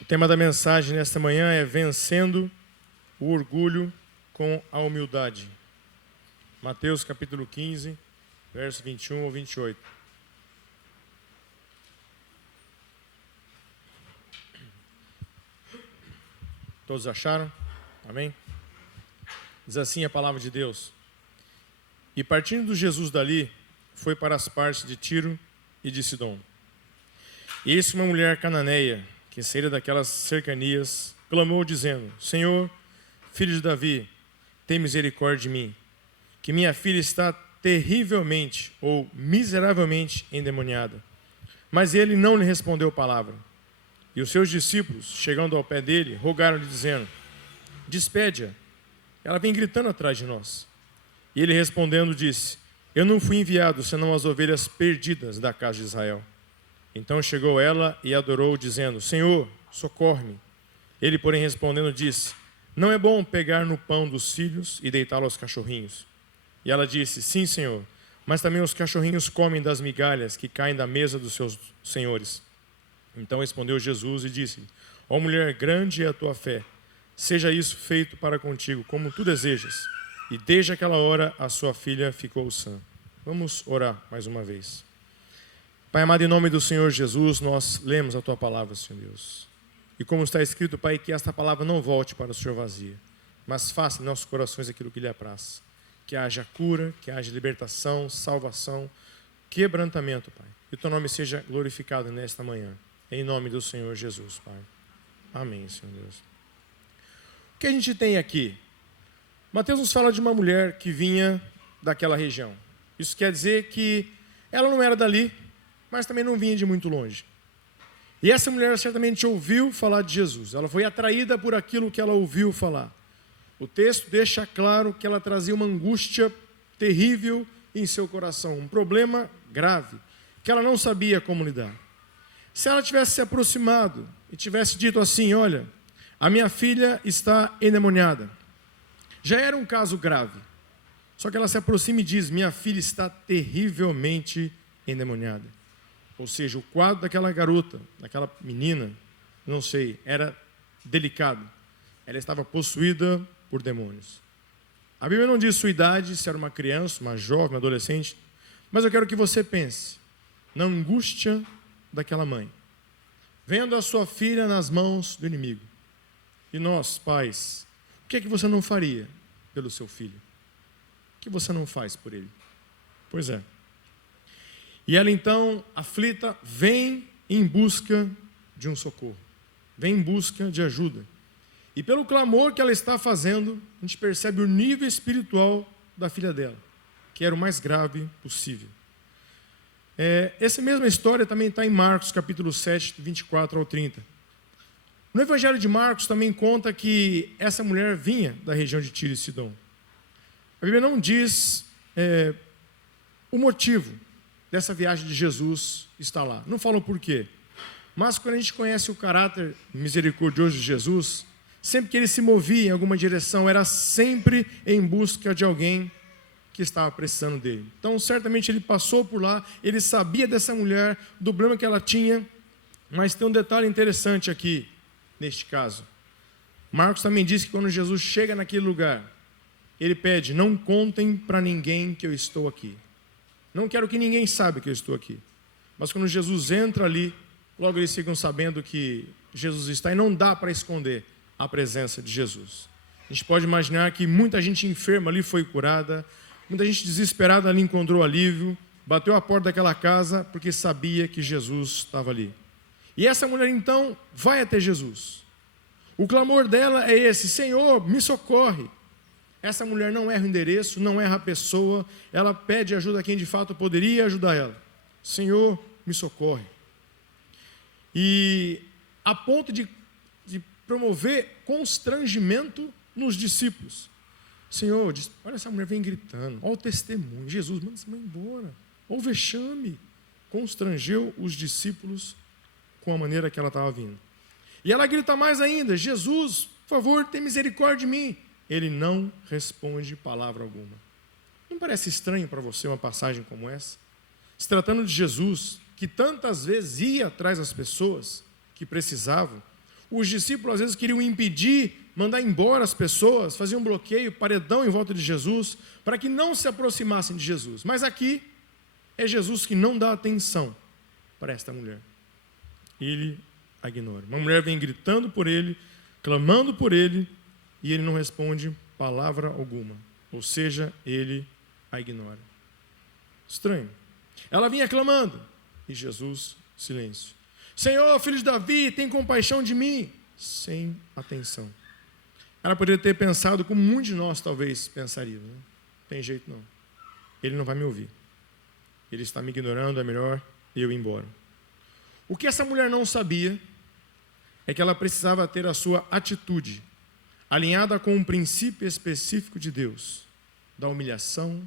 O tema da mensagem nesta manhã é vencendo o orgulho com a humildade. Mateus capítulo 15, verso 21 ao 28. Todos acharam? Amém? Diz assim a palavra de Deus. E partindo Jesus dali, foi para as partes de Tiro e de Sidom. E eis que uma mulher cananeia, que saíra daquelas cercanias, clamou dizendo: Senhor, filho de Davi, tem misericórdia de mim, que minha filha está terrivelmente ou miseravelmente endemoniada. Mas ele não lhe respondeu palavra. E os seus discípulos, chegando ao pé dele, rogaram-lhe dizendo: Despede-a, ela vem gritando atrás de nós. E ele respondendo disse: Eu não fui enviado senão as ovelhas perdidas da casa de Israel. Então chegou ela e adorou, dizendo: Senhor, socorre-me. Ele, porém, respondendo, disse: Não é bom pegar no pão dos filhos e deitá-lo aos cachorrinhos. E ela disse: Sim, Senhor, mas também os cachorrinhos comem das migalhas que caem da mesa dos seus senhores. Então respondeu Jesus e disse: Ó mulher, grande é a tua fé, seja isso feito para contigo, como tu desejas. E desde aquela hora a sua filha ficou sã. Vamos orar mais uma vez. Pai amado, em nome do Senhor Jesus, nós lemos a tua palavra, Senhor Deus. E como está escrito, Pai, que esta palavra não volte para o Senhor vazia, mas faça em nossos corações aquilo que lhe apraz. Que haja cura, que haja libertação, salvação, quebrantamento, Pai. E o teu nome seja glorificado nesta manhã. Em nome do Senhor Jesus, Pai. Amém, Senhor Deus. O que a gente tem aqui? Mateus nos fala de uma mulher que vinha daquela região. Isso quer dizer que ela não era dali, mas também não vinha de muito longe. E essa mulher certamente ouviu falar de Jesus. Ela foi atraída por aquilo que ela ouviu falar. O texto deixa claro que ela trazia uma angústia terrível em seu coração, um problema grave, que ela não sabia como lidar. Se ela tivesse se aproximado e tivesse dito assim: olha, a minha filha está endemoniada, já era um caso grave. Só que ela se aproxima e diz: minha filha está terrivelmente endemoniada. Ou seja, o quadro daquela garota, daquela menina, não sei, era delicado. Ela estava possuída por demônios. A Bíblia não diz sua idade, se era uma criança, uma jovem, uma adolescente, mas eu quero que você pense na angústia daquela mãe, vendo a sua filha nas mãos do inimigo. E nós, pais, o que é que você não faria pelo seu filho? O que você não faz por ele? Pois é. E ela então, aflita, vem em busca de um socorro, vem em busca de ajuda. E pelo clamor que ela está fazendo, a gente percebe o nível espiritual da filha dela, que era o mais grave possível. Essa mesma história também está em Marcos, capítulo 7, 24 ao 30. No Evangelho de Marcos também conta que essa mulher vinha da região de Tiro e Sidom. A Bíblia não diz o motivo dessa viagem de Jesus estar lá. Não fala o porquê. Mas quando a gente conhece o caráter misericordioso de Jesus, sempre que ele se movia em alguma direção, era sempre em busca de alguém que estava precisando dele. Então, certamente ele passou por lá, ele sabia dessa mulher, do problema que ela tinha, mas tem um detalhe interessante aqui, neste caso. Marcos também diz que quando Jesus chega naquele lugar, ele pede: não contem para ninguém que eu estou aqui. Não quero que ninguém saiba que eu estou aqui. Mas quando Jesus entra ali, logo eles ficam sabendo que Jesus está, e não dá para esconder a presença de Jesus. A gente pode imaginar que muita gente enferma ali foi curada, muita gente desesperada ali encontrou alívio, bateu a porta daquela casa porque sabia que Jesus estava ali. E essa mulher então vai até Jesus. O clamor dela é esse: Senhor, me socorre. Essa mulher não erra o endereço, não erra a pessoa, ela pede ajuda a quem de fato poderia ajudar ela. Senhor, me socorre. E a ponto de promover constrangimento nos discípulos. Senhor, olha, essa mulher vem gritando, olha o testemunho, Jesus, manda essa mulher embora, olha o vexame. Constrangeu os discípulos com a maneira que ela estava vindo. E ela grita mais ainda: Jesus, por favor, tem misericórdia de mim. Ele não responde palavra alguma. Não parece estranho para você uma passagem como essa? Se tratando de Jesus, que tantas vezes ia atrás das pessoas que precisavam, Os discípulos às vezes queriam impedir, mandar embora as pessoas, faziam um bloqueio, paredão em volta de Jesus, para que não se aproximassem de Jesus. Mas aqui é Jesus que não dá atenção para esta mulher. Ele a ignora. Uma mulher vem gritando por ele, clamando por ele, e ele não responde palavra alguma. Ou seja, ele a ignora. Estranho. Ela vinha clamando, e Jesus, silêncio. Senhor, filho de Davi, tem compaixão de mim. Sem atenção. Ela poderia ter pensado como muitos de nós talvez pensariam. Não tem jeito não. Ele não vai me ouvir. Ele está me ignorando, é melhor eu ir embora. O que essa mulher não sabia é que ela precisava ter a sua atitude alinhada com um princípio específico de Deus, da humilhação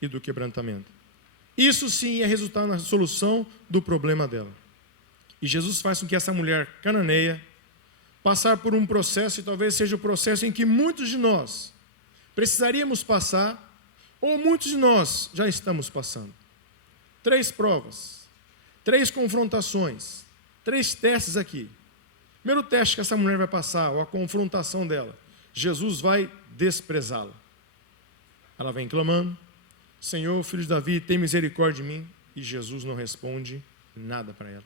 e do quebrantamento. Isso sim ia resultar na solução do problema dela. E Jesus faz com que essa mulher cananeia passar por um processo, e talvez seja o processo em que muitos de nós precisaríamos passar, ou muitos de nós já estamos passando. 3 provas, 3 confrontações, 3 testes aqui. Primeiro teste que essa mulher vai passar, ou a confrontação dela, Jesus vai desprezá-la. Ela vem clamando, Senhor, filho de Davi, tem misericórdia de mim, e Jesus não responde nada para ela.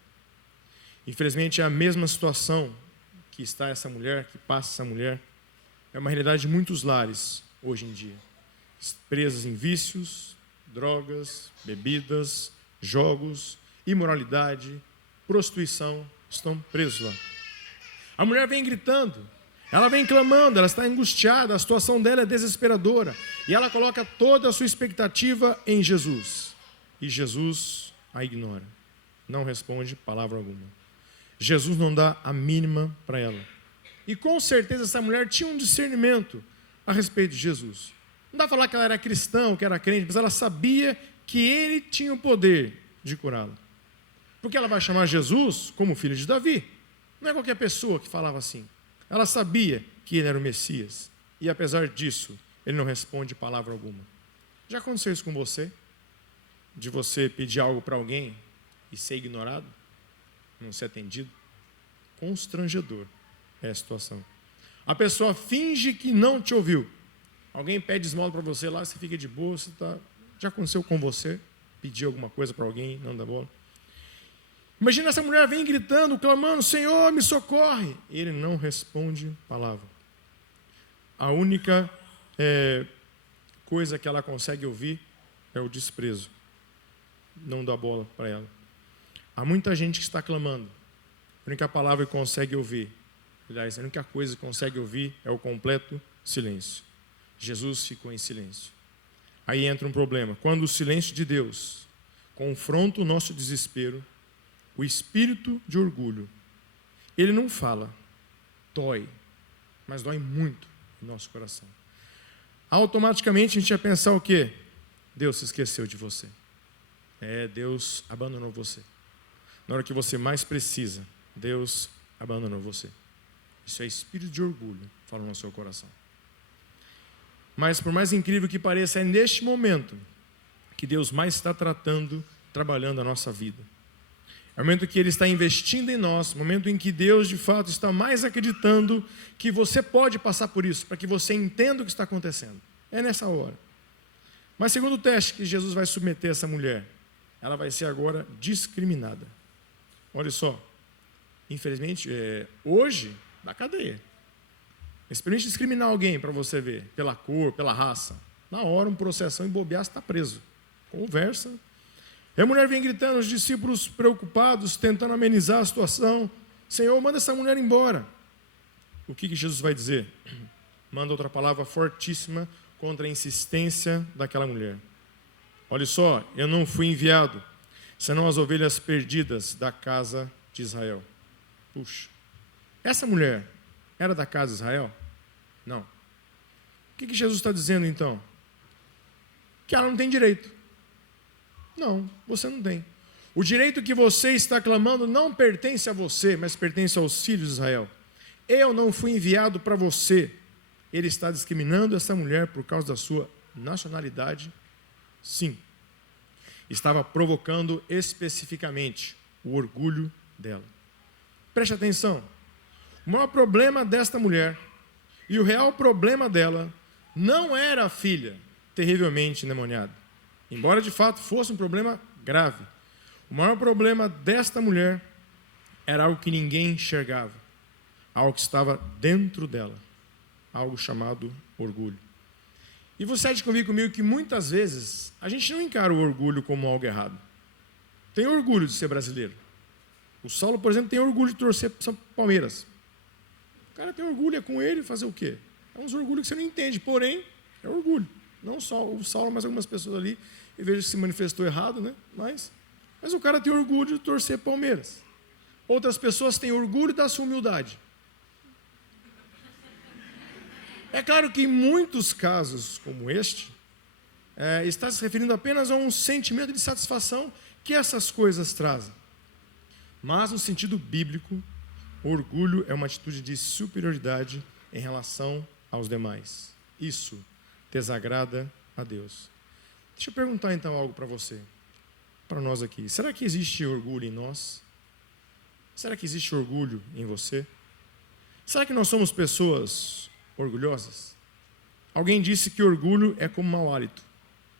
Infelizmente é a mesma situação que está essa mulher, que passa essa mulher, é uma realidade de muitos lares hoje em dia. Presas em vícios, drogas, bebidas, jogos, imoralidade, prostituição, estão presos lá. A mulher vem gritando, ela vem clamando, ela está angustiada, a situação dela é desesperadora. E ela coloca toda a sua expectativa em Jesus. E Jesus a ignora, não responde palavra alguma. Jesus não dá a mínima para ela. E com certeza essa mulher tinha um discernimento a respeito de Jesus. Não dá para falar que ela era cristã ou que era crente, mas ela sabia que ele tinha o poder de curá-la. Porque ela vai chamar Jesus como filho de Davi. Não é qualquer pessoa que falava assim. Ela sabia que ele era o Messias. E apesar disso, ele não responde palavra alguma. Já aconteceu isso com você? De você pedir algo para alguém e ser ignorado? Não ser atendido? Constrangedor é a situação. A pessoa finge que não te ouviu. Alguém pede esmola para você lá, você fica de boa, você tá... Já aconteceu com você? Pedir alguma coisa para alguém, não dá bola? Imagina essa mulher vem gritando, clamando, Senhor, me socorre. E ele não responde palavra. A única coisa que ela consegue ouvir é o desprezo. Não dá bola para ela. Há muita gente que está clamando. A única palavra que consegue ouvir, aliás, a única coisa que consegue ouvir é o completo silêncio. Jesus ficou em silêncio. Aí entra um problema. Quando o silêncio de Deus confronta o nosso desespero, o espírito de orgulho, ele não fala, dói, mas dói muito no nosso coração. Automaticamente a gente ia pensar o quê? Deus se esqueceu de você. Deus abandonou você. Na hora que você mais precisa, Deus abandonou você. Isso é espírito de orgulho, fala no seu coração. Mas por mais incrível que pareça, é neste momento que Deus mais está trabalhando a nossa vida. É o momento que Ele está investindo em nós, o momento em que Deus de fato está mais acreditando que você pode passar por isso, para que você entenda o que está acontecendo. É nessa hora. Mas segundo teste que Jesus vai submeter essa mulher, ela vai ser agora discriminada. Olha só, infelizmente, hoje, na cadeia. Experimente discriminar alguém para você ver, pela cor, pela raça. Na hora, uma processão e bobear, você está preso. Conversa. E a mulher vem gritando, os discípulos preocupados, tentando amenizar a situação. Senhor, manda essa mulher embora. O que Jesus vai dizer? Manda outra palavra fortíssima contra a insistência daquela mulher. Olha só, eu não fui enviado, senão as ovelhas perdidas da casa de Israel. Puxa, essa mulher era da casa de Israel? Não. O que Jesus está dizendo então? Que ela não tem direito. Não, você não tem. O direito que você está clamando não pertence a você, mas pertence aos filhos de Israel. Eu não fui enviado para você. Ele está discriminando essa mulher por causa da sua nacionalidade? Sim. Estava provocando especificamente o orgulho dela. Preste atenção. O maior problema desta mulher, e o real problema dela, não era a filha terrivelmente endemoniada. Embora de fato fosse um problema grave. O maior problema desta mulher era algo que ninguém enxergava. Algo que estava dentro dela. Algo chamado orgulho. E você há de convir comigo que muitas vezes a gente não encara o orgulho como algo errado. Tem orgulho de ser brasileiro. O Saulo, por exemplo, tem orgulho de torcer para o Palmeiras. O cara tem orgulho, é com ele fazer o quê? É uns orgulhos que você não entende, porém, é orgulho. Não só o Saulo, mas algumas pessoas ali, e vejo que se manifestou errado, né? Mas o cara tem orgulho de torcer Palmeiras. Outras pessoas têm orgulho da sua humildade. É claro que em muitos casos como este, está se referindo apenas a um sentimento de satisfação que essas coisas trazem. Mas no sentido bíblico, orgulho é uma atitude de superioridade em relação aos demais. Isso desagrada a Deus. Deixa eu perguntar então algo para você, para nós aqui. Será que existe orgulho em nós? Será que existe orgulho em você? Será que nós somos pessoas orgulhosas? Alguém disse que orgulho é como mau hálito.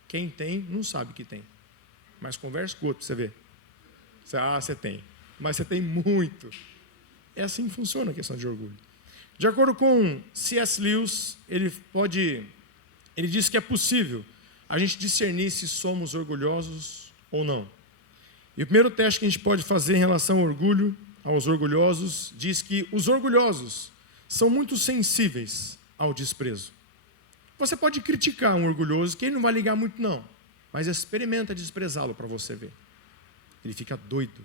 Quem tem, não sabe que tem. Mas conversa com o outro para você ver. Você tem. Mas você tem muito. É assim que funciona a questão de orgulho. De acordo com C.S. Lewis, ele diz que é possível a gente discernir se somos orgulhosos ou não. E o primeiro teste que a gente pode fazer em relação ao orgulho, aos orgulhosos, diz que os orgulhosos são muito sensíveis ao desprezo. Você pode criticar um orgulhoso, que ele não vai ligar muito não, mas experimenta desprezá-lo para você ver. Ele fica doido,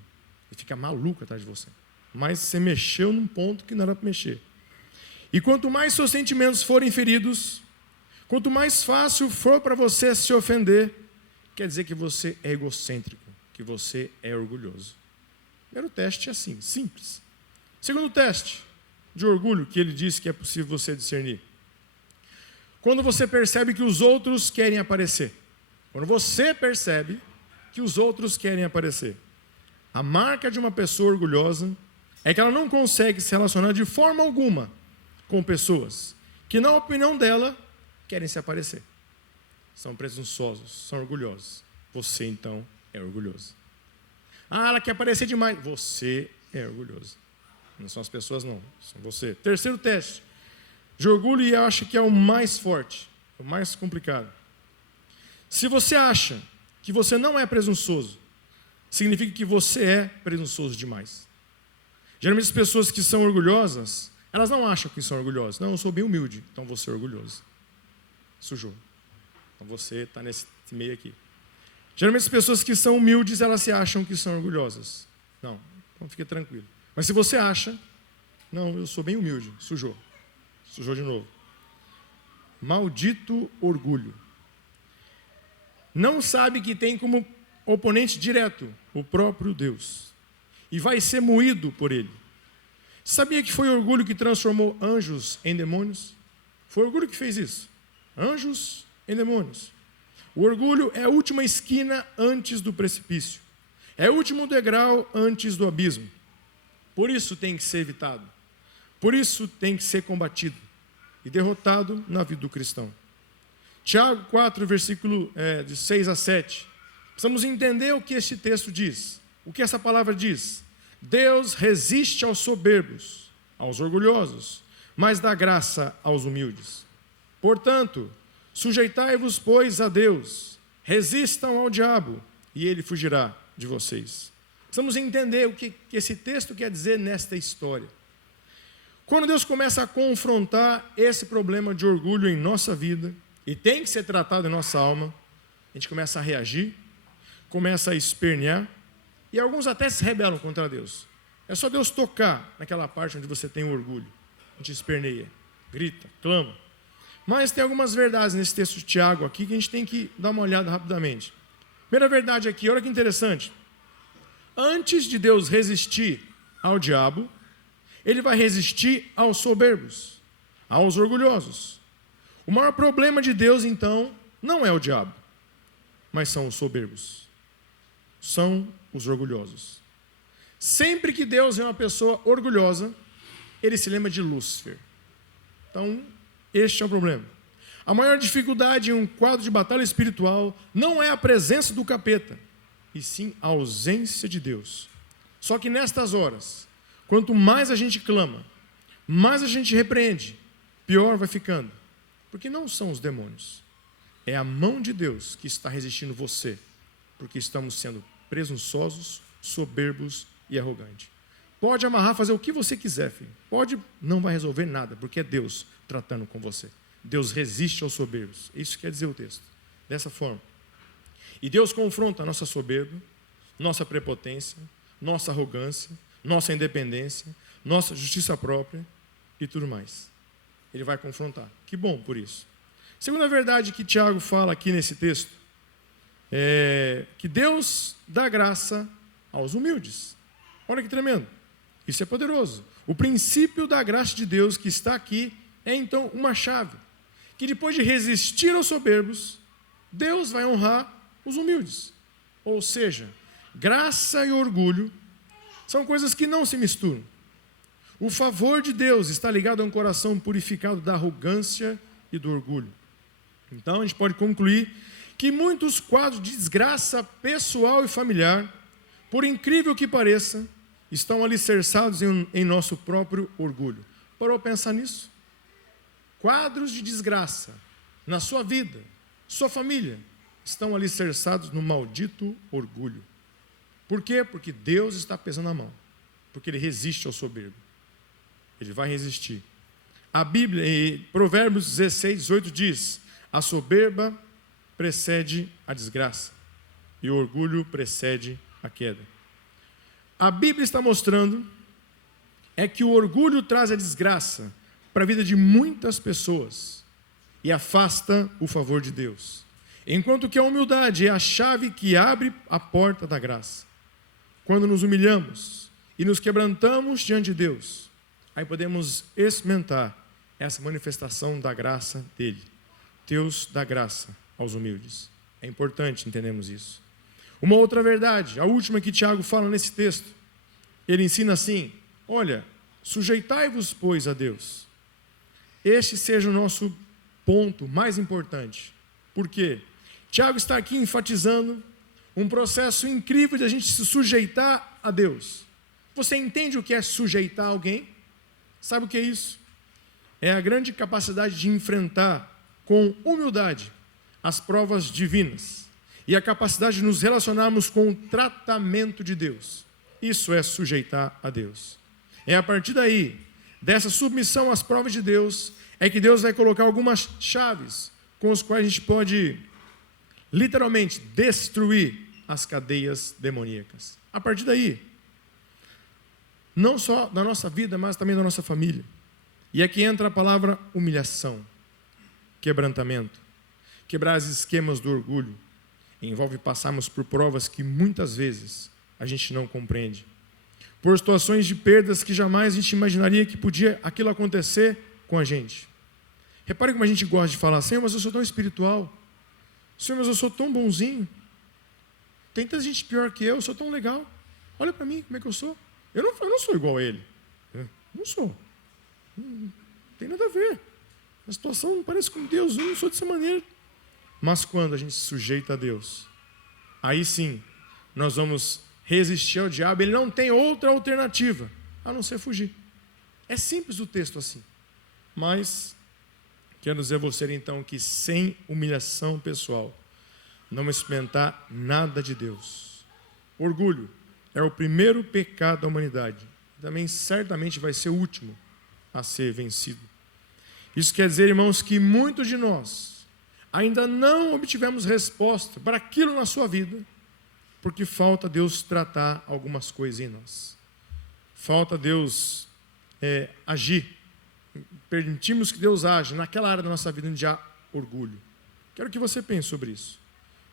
ele fica maluco atrás de você. Mas você mexeu num ponto que não era para mexer. E quanto mais seus sentimentos forem feridos, quanto mais fácil for para você se ofender, quer dizer que você é egocêntrico, que você é orgulhoso. Primeiro teste é assim, simples. Segundo teste de orgulho, que ele disse que é possível você discernir. Quando você percebe que os outros querem aparecer. Quando você percebe que os outros querem aparecer. A marca de uma pessoa orgulhosa é que ela não consegue se relacionar de forma alguma com pessoas que, na opinião dela, querem se aparecer. São presunçosos, são orgulhosos. Você, então, é orgulhoso. Ela quer aparecer demais. Você é orgulhoso. Não são as pessoas, não. São você. Terceiro teste de orgulho, e eu acho que é o mais forte, o mais complicado. Se você acha que você não é presunçoso, significa que você é presunçoso demais. Geralmente as pessoas que são orgulhosas, elas não acham que são orgulhosas. Não, eu sou bem humilde, então você é orgulhoso. Sujou. Então você está nesse meio aqui. Geralmente as pessoas que são humildes, elas se acham que são orgulhosas. Não, então fique tranquilo. Mas se você acha, não, eu sou bem humilde, sujou. Sujou de novo. Maldito orgulho. Não sabe que tem como oponente direto o próprio Deus. E vai ser moído por ele. Sabia que foi o orgulho que transformou anjos em demônios? Foi o orgulho que fez isso. Anjos em demônios. O orgulho é a última esquina antes do precipício. É o último degrau antes do abismo. Por isso tem que ser evitado. Por isso tem que ser combatido e derrotado na vida do cristão. Tiago 4, versículo de 6 a 7. Precisamos entender o que este texto diz. O que essa palavra diz? Deus resiste aos soberbos, aos orgulhosos, mas dá graça aos humildes. Portanto, sujeitai-vos, pois, a Deus, resistam ao diabo, e ele fugirá de vocês. Precisamos entender o que esse texto quer dizer nesta história. Quando Deus começa a confrontar esse problema de orgulho em nossa vida, e tem que ser tratado em nossa alma, a gente começa a reagir, começa a espernear, e alguns até se rebelam contra Deus. É só Deus tocar naquela parte onde você tem orgulho. A gente esperneia, grita, clama. Mas tem algumas verdades nesse texto de Tiago aqui que a gente tem que dar uma olhada rapidamente. Primeira verdade aqui, olha que interessante. Antes de Deus resistir ao diabo, ele vai resistir aos soberbos, aos orgulhosos. O maior problema de Deus, então, não é o diabo, mas são os soberbos. São os orgulhosos. Sempre que Deus é uma pessoa orgulhosa, ele se lembra de Lúcifer. Então, este é o problema. A maior dificuldade em um quadro de batalha espiritual não é a presença do capeta, e sim a ausência de Deus. Só que nestas horas, quanto mais a gente clama, mais a gente repreende, pior vai ficando. Porque não são os demônios. É a mão de Deus que está resistindo você, porque estamos sendo presunçosos, soberbos e arrogantes. Pode amarrar, fazer o que você quiser, filho. Pode, não vai resolver nada, porque é Deus tratando com você. Deus resiste aos soberbos. Isso quer dizer o texto. Dessa forma. E Deus confronta a nossa soberba, nossa prepotência, nossa arrogância, nossa independência, nossa justiça própria e tudo mais. Ele vai confrontar. Que bom por isso. Segunda verdade que Tiago fala aqui nesse texto é que Deus dá graça aos humildes. Olha que tremendo. Isso é poderoso. O princípio da graça de Deus que está aqui é então uma chave. Que depois de resistir aos soberbos, Deus vai honrar os humildes. Ou seja, graça e orgulho são coisas que não se misturam. O favor de Deus está ligado a um coração purificado da arrogância e do orgulho. Então a gente pode concluir que muitos quadros de desgraça pessoal e familiar, por incrível que pareça, estão alicerçados em nosso próprio orgulho. Parou para pensar nisso? Quadros de desgraça na sua vida, sua família, estão alicerçados no maldito orgulho. Por quê? Porque Deus está pesando a mão. Porque Ele resiste ao soberbo. Ele vai resistir. A Bíblia, em Provérbios 16, 18 diz: a soberba precede a desgraça e o orgulho precede a queda. A Bíblia está mostrando é que o orgulho traz a desgraça para a vida de muitas pessoas e afasta o favor de Deus. Enquanto que a humildade é a chave que abre a porta da graça. Quando nos humilhamos e nos quebrantamos diante de Deus, aí podemos experimentar essa manifestação da graça dele. Deus dá graça aos humildes. É importante entendermos isso. Uma outra verdade, a última que Tiago fala nesse texto, ele ensina assim: olha, sujeitai-vos, pois, a Deus. Este seja o nosso ponto mais importante. Por quê? Tiago está aqui enfatizando um processo incrível de a gente se sujeitar a Deus. Você entende o que é sujeitar alguém? Sabe o que é isso? É a grande capacidade de enfrentar com humildade as provas divinas e a capacidade de nos relacionarmos com o tratamento de Deus. Isso é sujeitar a Deus. É a partir daí, dessa submissão às provas de Deus, é que Deus vai colocar algumas chaves com as quais a gente pode literalmente destruir as cadeias demoníacas. A partir daí, não só da nossa vida, mas também da nossa família. E aqui entra a palavra humilhação, quebrantamento, quebrar os esquemas do orgulho. Envolve passarmos por provas que muitas vezes a gente não compreende. Por situações de perdas que jamais a gente imaginaria que podia aquilo acontecer com a gente. Repare como a gente gosta de falar: Senhor, mas eu sou tão espiritual. Senhor, mas eu sou tão bonzinho. Tem tanta gente pior que eu sou tão legal. Olha para mim, como é que eu sou. Eu não sou igual a ele. Não sou. Não tem nada a ver. A situação não parece com Deus, eu não sou dessa maneira. Mas quando a gente se sujeita a Deus, aí sim, nós vamos resistir ao diabo. Ele não tem outra alternativa a não ser fugir. É simples o texto assim. Mas quero dizer a você então que sem humilhação pessoal, não vamos experimentar nada de Deus. Orgulho é o primeiro pecado da humanidade. Também certamente vai ser o último a ser vencido. Isso quer dizer, irmãos, que muitos de nós ainda não obtivemos resposta para aquilo na sua vida, porque falta Deus tratar algumas coisas em nós. Falta Deus agir. Permitimos que Deus age naquela área da nossa vida onde há orgulho. Quero que você pense sobre isso.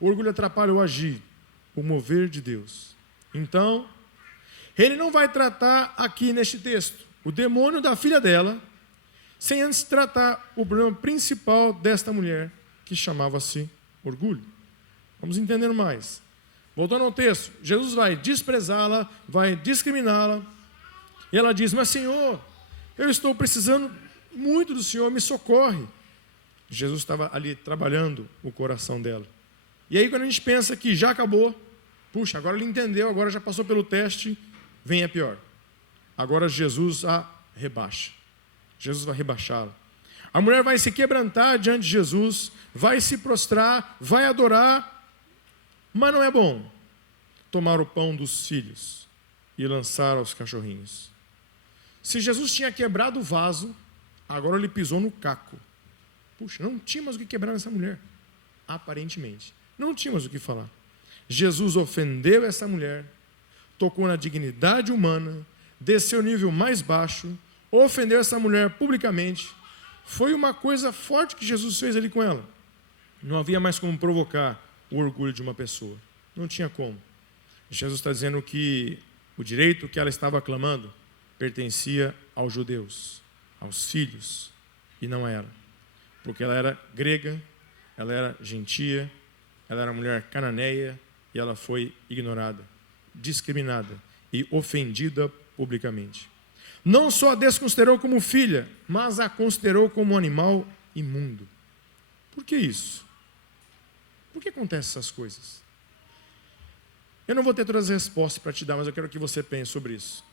O orgulho atrapalha o agir, o mover de Deus. Então, ele não vai tratar aqui neste texto o demônio da filha dela, sem antes tratar o problema principal desta mulher, que chamava-se orgulho. Vamos entender mais. Voltando ao texto, Jesus vai desprezá-la, vai discriminá-la, e ela diz: mas Senhor, eu estou precisando muito do Senhor, me socorre. Jesus estava ali trabalhando o coração dela. E aí quando a gente pensa que já acabou, puxa, agora ele entendeu, agora já passou pelo teste, vem a pior. Agora Jesus a rebaixa. Jesus vai rebaixá-la. A mulher vai se quebrantar diante de Jesus, vai se prostrar, vai adorar, mas não é bom tomar o pão dos filhos e lançar aos cachorrinhos. Se Jesus tinha quebrado o vaso, agora ele pisou no caco. Puxa, não tinha mais o que quebrar nessa mulher. Aparentemente, não tinha mais o que falar. Jesus ofendeu essa mulher, tocou na dignidade humana, desceu ao nível mais baixo, ofendeu essa mulher publicamente. Foi uma coisa forte que Jesus fez ali com ela. Não havia mais como provocar o orgulho de uma pessoa. Não tinha como. Jesus está dizendo que o direito que ela estava clamando pertencia aos judeus, aos filhos, e não a ela. Porque ela era grega, ela era gentia, ela era mulher cananeia, e ela foi ignorada, discriminada e ofendida publicamente. Não só a desconsiderou como filha, mas a considerou como um animal imundo. Por que isso? Por que acontecem essas coisas? Eu não vou ter todas as respostas para te dar, mas eu quero que você pense sobre isso.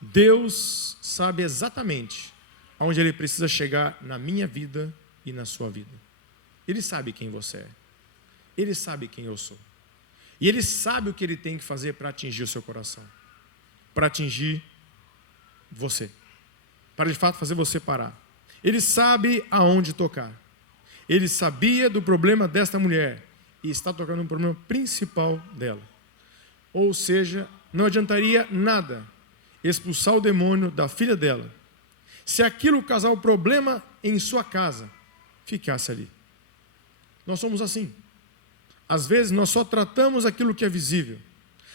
Deus sabe exatamente aonde Ele precisa chegar na minha vida e na sua vida. Ele sabe quem você é. Ele sabe quem eu sou. E Ele sabe o que Ele tem que fazer para atingir o seu coração. Para atingir você. Para de fato fazer você parar. Ele sabe aonde tocar. Ele sabia do problema desta mulher e está tocando no problema principal dela. Ou seja, não adiantaria nada expulsar o demônio da filha dela se aquilo causar o problema em sua casa ficasse ali. Nós somos assim. Às vezes nós só tratamos aquilo que é visível,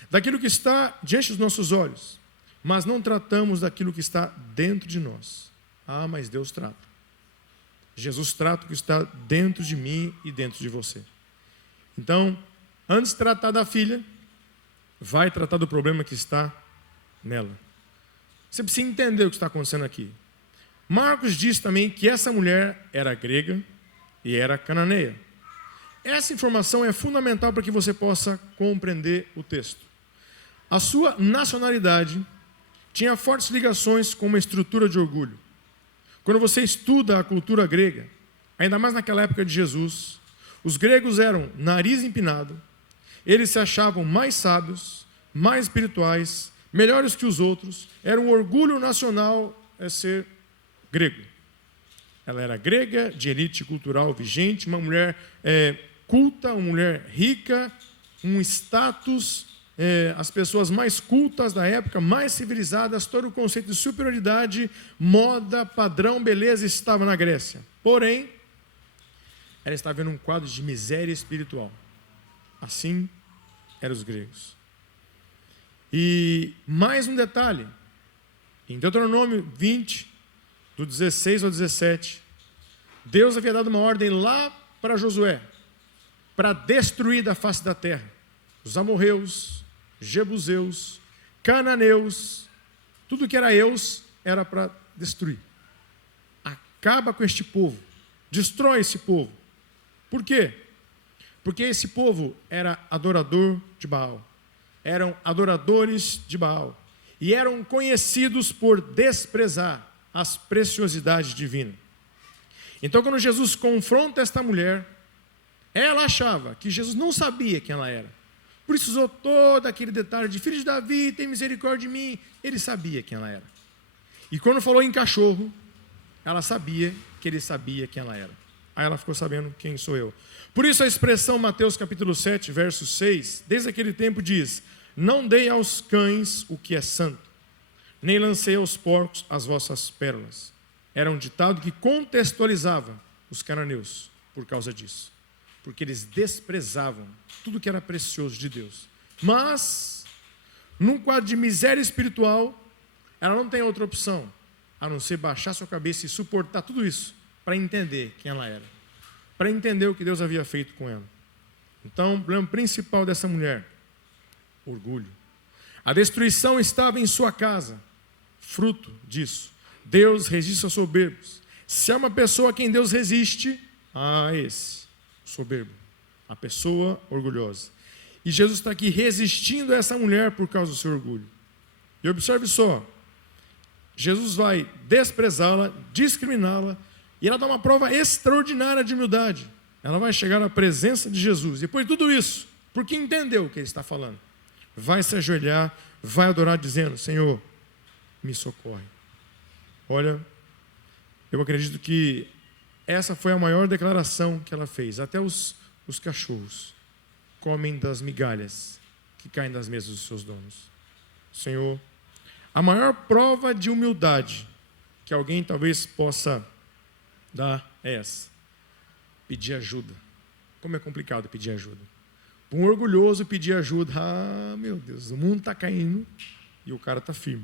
daquilo que está diante dos nossos olhos, mas não tratamos daquilo que está dentro de nós. Ah, mas Deus trata. Jesus trata o que está dentro de mim e dentro de você. Então, antes de tratar da filha, vai tratar do problema que está nela. Você precisa entender o que está acontecendo aqui. Marcos diz também que essa mulher era grega e era cananeia. Essa informação é fundamental para que você possa compreender o texto. A sua nacionalidade tinha fortes ligações com uma estrutura de orgulho. Quando você estuda a cultura grega, ainda mais naquela época de Jesus, os gregos eram nariz empinado, eles se achavam mais sábios, mais espirituais, melhores que os outros, era um orgulho nacional ser grego. Ela era grega, de elite cultural vigente, uma mulher culta, uma mulher rica, um status, as pessoas mais cultas da época, mais civilizadas, todo o conceito de superioridade, moda, padrão, beleza estava na Grécia. Porém, ela estava vendo um quadro de miséria espiritual. Assim eram os gregos. E mais um detalhe, em Deuteronômio 20, do 16 ao 17, Deus havia dado uma ordem lá para Josué, para destruir da face da terra os amorreus, jebuseus, cananeus, tudo que era eus era para destruir. Acaba com este povo, destrói esse povo. Por quê? Porque esse povo era adorador de Baal, eram adoradores de Baal e eram conhecidos por desprezar as preciosidades divinas. Então, quando Jesus confronta esta mulher, ela achava que Jesus não sabia quem ela era. Por isso usou todo aquele detalhe de filho de Davi, tem misericórdia de mim. Ele sabia quem ela era. E quando falou em cachorro, ela sabia que ele sabia quem ela era. Aí ela ficou sabendo quem sou eu. Por isso a expressão Mateus capítulo 7, verso 6, desde aquele tempo diz: não dei aos cães o que é santo, nem lancei aos porcos as vossas pérolas. Era um ditado que contextualizava os cananeus por causa disso. Porque eles desprezavam tudo que era precioso de Deus. Mas, num quadro de miséria espiritual, ela não tem outra opção, a não ser baixar sua cabeça e suportar tudo isso, para entender quem ela era. Para entender o que Deus havia feito com ela. Então, o problema principal dessa mulher, orgulho. A destruição estava em sua casa, fruto disso. Deus resiste aos soberbos. Se é uma pessoa a quem Deus resiste, esse, soberbo, a pessoa orgulhosa. E Jesus está aqui resistindo a essa mulher por causa do seu orgulho. E observe só, Jesus vai desprezá-la, discriminá-la, e ela dá uma prova extraordinária de humildade. Ela vai chegar à presença de Jesus. Depois de tudo isso, porque entendeu o que ele está falando, vai se ajoelhar, vai adorar dizendo: Senhor, me socorre. Olha, eu acredito que essa foi a maior declaração que ela fez. Até os cachorros comem das migalhas que caem das mesas dos seus donos. Senhor, a maior prova de humildade que alguém talvez possa dar é essa: pedir ajuda. Como é complicado pedir ajuda. Um orgulhoso pedir ajuda, meu Deus, o mundo está caindo e o cara está firme.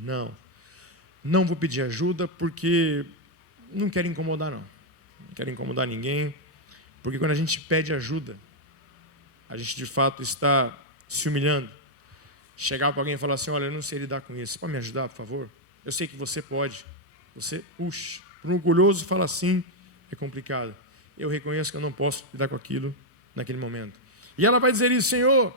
Não vou pedir ajuda porque não quero incomodar, não quero incomodar ninguém, porque quando a gente pede ajuda, a gente de fato está se humilhando. Chegar para alguém e falar assim: olha, eu não sei lidar com isso, você pode me ajudar, por favor? Eu sei que você pode. Você, puxa, para um orgulhoso falar assim é complicado. Eu reconheço que eu não posso lidar com aquilo naquele momento. E ela vai dizer isso: Senhor,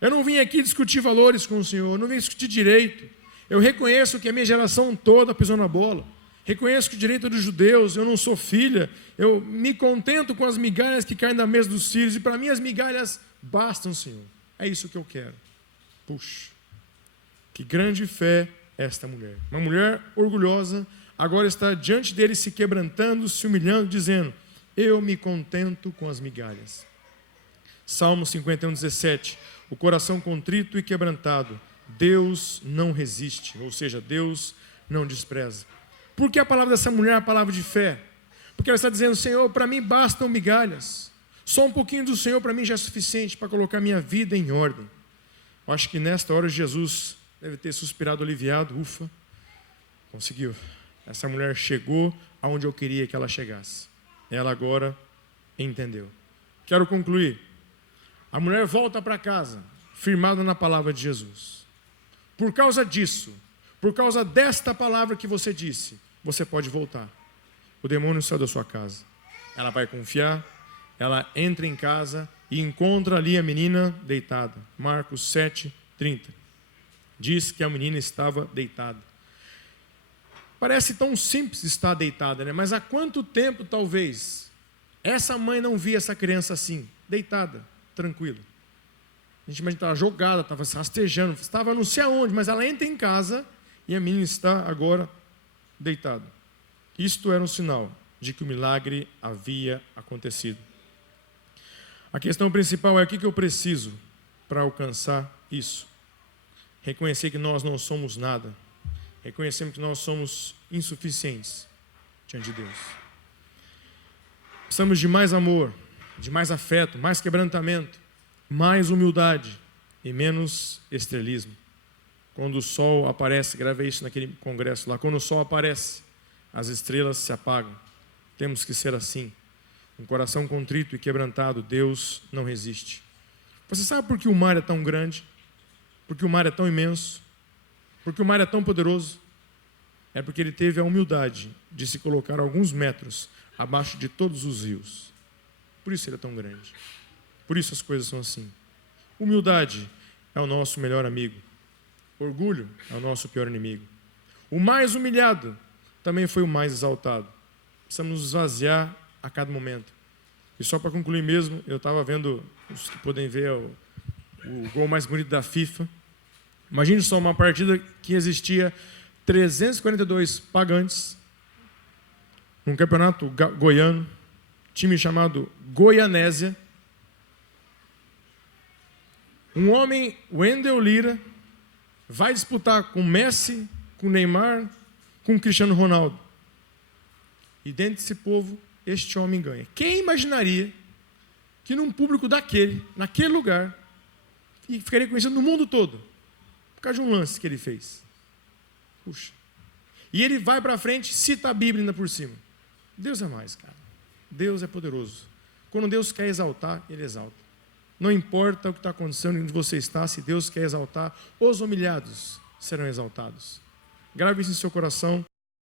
eu não vim aqui discutir valores com o Senhor, eu não vim discutir direito. Eu reconheço que a minha geração toda pisou na bola. Reconheço que o direito é dos judeus, eu não sou filha. Eu me contento com as migalhas que caem da mesa dos filhos. E para mim as migalhas bastam, Senhor. É isso que eu quero. Puxa, que grande fé esta mulher. Uma mulher orgulhosa, agora está diante dele se quebrantando, se humilhando, dizendo: eu me contento com as migalhas. Salmo 51, 17. O coração contrito e quebrantado, Deus não resiste, ou seja, Deus não despreza. Por que a palavra dessa mulher é a palavra de fé? Porque ela está dizendo: Senhor, para mim bastam migalhas. Só um pouquinho do Senhor para mim já é suficiente para colocar minha vida em ordem. Eu acho que nesta hora Jesus deve ter suspirado aliviado. Ufa, conseguiu. Essa mulher chegou aonde eu queria que ela chegasse. Ela agora entendeu. Quero concluir. A mulher volta para casa, firmada na palavra de Jesus. Por causa disso, por causa desta palavra que você disse, você pode voltar. O demônio saiu da sua casa. Ela vai confiar, ela entra em casa e encontra ali a menina deitada. Marcos 7, 30. Diz que a menina estava deitada. Parece tão simples estar deitada, né? Mas há quanto tempo, talvez, essa mãe não via essa criança assim, deitada, tranquila? A gente imagina que estava jogada, estava se rastejando, estava não sei aonde, mas ela entra em casa e a menina está agora deitada. Isto era um sinal de que o milagre havia acontecido. A questão principal é: o que eu preciso para alcançar isso? Reconhecer que nós não somos nada. Reconhecemos que nós somos insuficientes diante de Deus. Precisamos de mais amor, de mais afeto, mais quebrantamento, mais humildade e menos estrelismo. Quando o sol aparece, gravei isso naquele congresso lá, quando o sol aparece, as estrelas se apagam. Temos que ser assim. Um coração contrito e quebrantado, Deus não resiste. Você sabe por que o mar é tão grande? Por que o mar é tão imenso? Porque o mar é tão poderoso? É porque ele teve a humildade de se colocar alguns metros abaixo de todos os rios. Por isso ele é tão grande. Por isso as coisas são assim. Humildade é o nosso melhor amigo. Orgulho é o nosso pior inimigo. O mais humilhado também foi o mais exaltado. Precisamos nos esvaziar a cada momento. E só para concluir mesmo, eu estava vendo, os que podem ver o gol mais bonito da FIFA. Imagine só uma partida que existia 342 pagantes, num campeonato goiano, time chamado Goianésia. Um homem, Wendel Lira, vai disputar com Messi, com Neymar, com Cristiano Ronaldo. E dentro desse povo, este homem ganha. Quem imaginaria que num público naquele lugar, e ficaria conhecido no mundo todo, por causa de um lance que ele fez? Puxa. E ele vai para frente, cita a Bíblia ainda por cima. Deus é mais, cara. Deus é poderoso. Quando Deus quer exaltar, Ele exalta. Não importa o que está acontecendo, onde você está, se Deus quer exaltar, os humilhados serão exaltados. Grave isso em seu coração.